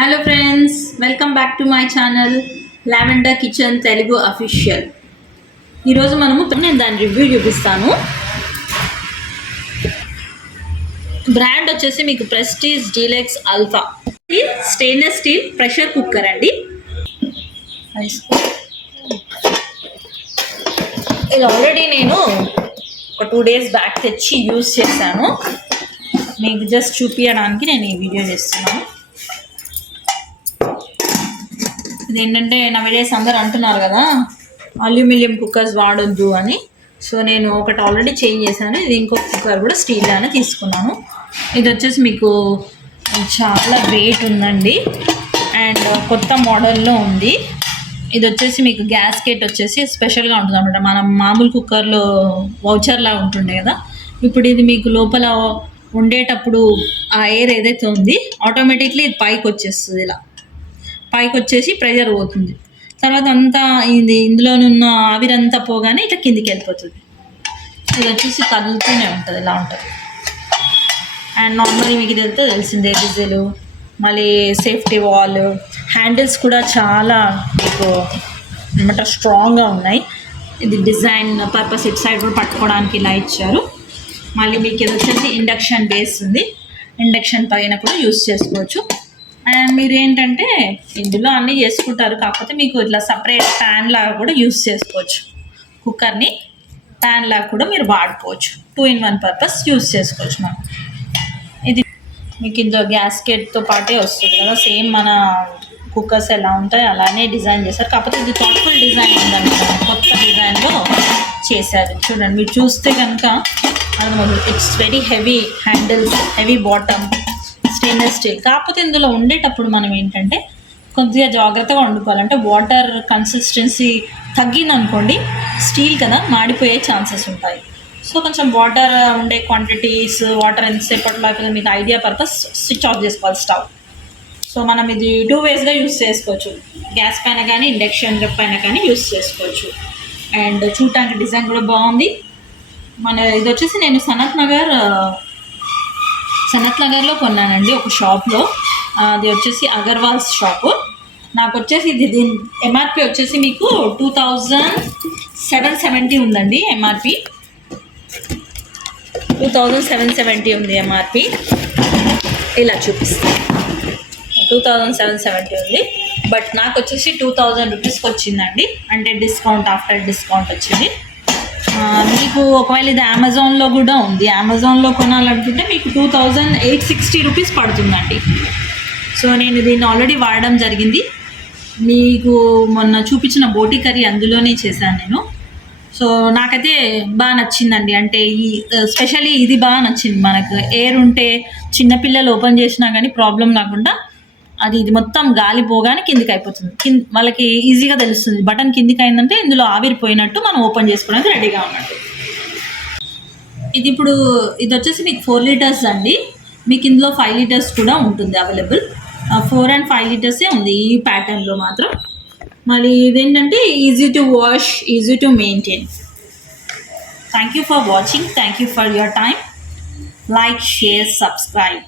Hello friends, welcome back to my channel lavender kitchen Telugu official. ఈరోజు నేను దాని review చూపిస్తాను. బ్రాండ్ వచ్చేసి మీకు ప్రెస్టీజ్ డీలక్స్ ఆల్ఫా. ఇది స్టెయిన్లెస్ స్టీల్ ప్రెషర్ కుక్కర్ అండి. ఇది ఆల్రెడీ నేను ఒక 2 days బ్యాక్ తెచ్చి యూజ్ చేశాను. మీకు జస్ట్ చూపించడానికి నేను ఈ వీడియో చేస్తున్నాను. ఇదేంటంటే నవేడేస్ అందరు అంటున్నారు కదా అల్యూమినియం కుక్కర్స్ వాడొద్దు అని. సో నేను ఒకటి ఆల్రెడీ చేంజ్ చేశాను. ఇది ఇంకొక కుక్కర్ కూడా స్టీల్లోనే తీసుకున్నాను. ఇది వచ్చేసి మీకు చాలా వెయిట్ ఉందండి అండ్ కొత్త మోడల్లో ఉంది. ఇది వచ్చేసి మీకు గ్యాస్కెట్ వచ్చేసి స్పెషల్గా ఉంటుంది అనమాట. మనం మామూలు కుక్కర్లో వౌచర్లా ఉంటుండే కదా, ఇప్పుడు ఇది మీకు లోపల వండేటప్పుడు ఆ ఎయిర్ ఏదైతే ఉంది ఆటోమేటిక్లీ ఇది పైకి వచ్చేస్తుంది. ఇలా పైకి వచ్చేసి ప్రెషర్ పోతుంది. తర్వాత అంతా ఇందులోనున్న ఆవిరంతా పోగానే ఇట్లా కిందికి వెళ్ళిపోతుంది. ఇది వచ్చేసి కదులుతూనే ఉంటుంది, ఇలా ఉంటుంది. అండ్ నార్మల్లీ మీకు ఇది వెళ్తే తెలిసిందే డీజిల్, మళ్ళీ సేఫ్టీ వాల్, హ్యాండిల్స్ కూడా చాలా మీకు ఏమంటారు స్ట్రాంగ్గా ఉన్నాయి. ఇది డిజైన్ పర్పస్ ఇటు సైడ్ కూడా పట్టుకోవడానికి ఇలా ఇచ్చారు. మళ్ళీ మీకు ఇది వచ్చేసి ఇండక్షన్ బేస్ ఉంది. ఇండక్షన్ పైన కూడా యూస్ చేసుకోవచ్చు. అండ్ మీరు ఏంటంటే ఇందులో అన్నీ చేసుకుంటారు, కాకపోతే మీకు ఇట్లా సపరేట్ ప్యాన్ లాగా కూడా యూస్ చేసుకోవచ్చు. కుక్కర్ని ప్యాన్ లాగా కూడా మీరు వాడుకోవచ్చు. 2-in-1 పర్పస్ యూస్ చేసుకోవచ్చు. మనం ఇది మీకు ఇందులో గ్యాస్కెట్తో పాటే వస్తుంది కదా, సేమ్ మన కుక్కర్స్ ఎలా ఉంటాయి అలానే డిజైన్ చేశారు. కాకపోతే ఇది థాట్ఫుల్ డిజైన్ ఉందన్నమాట, కొత్త డిజైన్లో చేశారు. చూడండి, మీరు చూస్తే కనుక it's very heavy handles, heavy bottom, stainless steel. కాకపోతే ఇందులో ఉండేటప్పుడు మనం ఏంటంటే కొద్దిగా జాగ్రత్తగా వండుకోవాలంటే వాటర్ కన్సిస్టెన్సీ తగ్గిందనుకోండి, స్టీల్ కదా మాడిపోయే ఛాన్సెస్ ఉంటాయి. సో కొంచెం వాటర్ ఉండే క్వాంటిటీస్, వాటర్ ఎంతసేపట్లో అయిపోతే మీకు ఐడియా పర్పస్ స్విచ్ ఆఫ్ చేసుకోవాలి స్టవ్. సో మనం ఇది 2 waysగా యూస్ చేసుకోవచ్చు. గ్యాస్ పైన కానీ ఇండక్షన్ పైన కానీ యూస్ చేసుకోవచ్చు. అండ్ చూడటానికి డిజైన్ కూడా బాగుంది. ఇది వచ్చేసి నేను సనత్ నగర్లో కొన్నానండి, ఒక షాప్లో. అది వచ్చేసి అగర్వాల్స్ షాపు. నాకు వచ్చేసి దీని ఎంఆర్పి వచ్చేసి మీకు 2770 ఉందండి. ఎంఆర్పి 2770 ఉంది ఎంఆర్పి. ఇలా చూపిస్తాను, 2770 ఉంది. బట్ నాకు వచ్చేసి 2000 రూపీస్కి వచ్చిందండి, అంటే డిస్కౌంట్, ఆఫ్టర్ డిస్కౌంట్ వచ్చింది. మీకు ఒకవేళ ఇది అమెజాన్లో కూడా ఉంది, అమెజాన్లో కొనాలనుకుంటే మీకు 2860 రూపీస్ పడుతుందండి. సో నేను దీన్ని ఆల్రెడీ వాడడం జరిగింది. మీకు మొన్న చూపించిన బోటి కర్రీ అందులోనే చేశాను నేను. సో నాకైతే బాగా నచ్చిందండి. అంటే స్పెషల్లీ ఇది బాగా నచ్చింది. మనకు ఎయిర్ ఉంటే చిన్నపిల్లలు ఓపెన్ చేసినా కానీ ప్రాబ్లం లేకుండా ఇది మొత్తం గాలి పోగానే కిందికి అయిపోతుంది. వాళ్ళకి ఈజీగా తెలుస్తుంది బటన్ కిందికి అయిందంటే ఇందులో ఆవిరిపోయినట్టు మనం ఓపెన్ చేసుకోవడానికి రెడీగా ఉన్నట్టు. ఇది వచ్చేసి మీకు 4 liters అండి. మీకు ఇందులో 5 liters కూడా ఉంటుంది అవైలబుల్. 4 and 5 liters ఉంది ఈ ప్యాటర్న్లో మాత్రం. మళ్ళీ ఇదేంటంటే easy to wash, easy to maintain. Thank you for watching. Thank you for your time. Like, share, subscribe.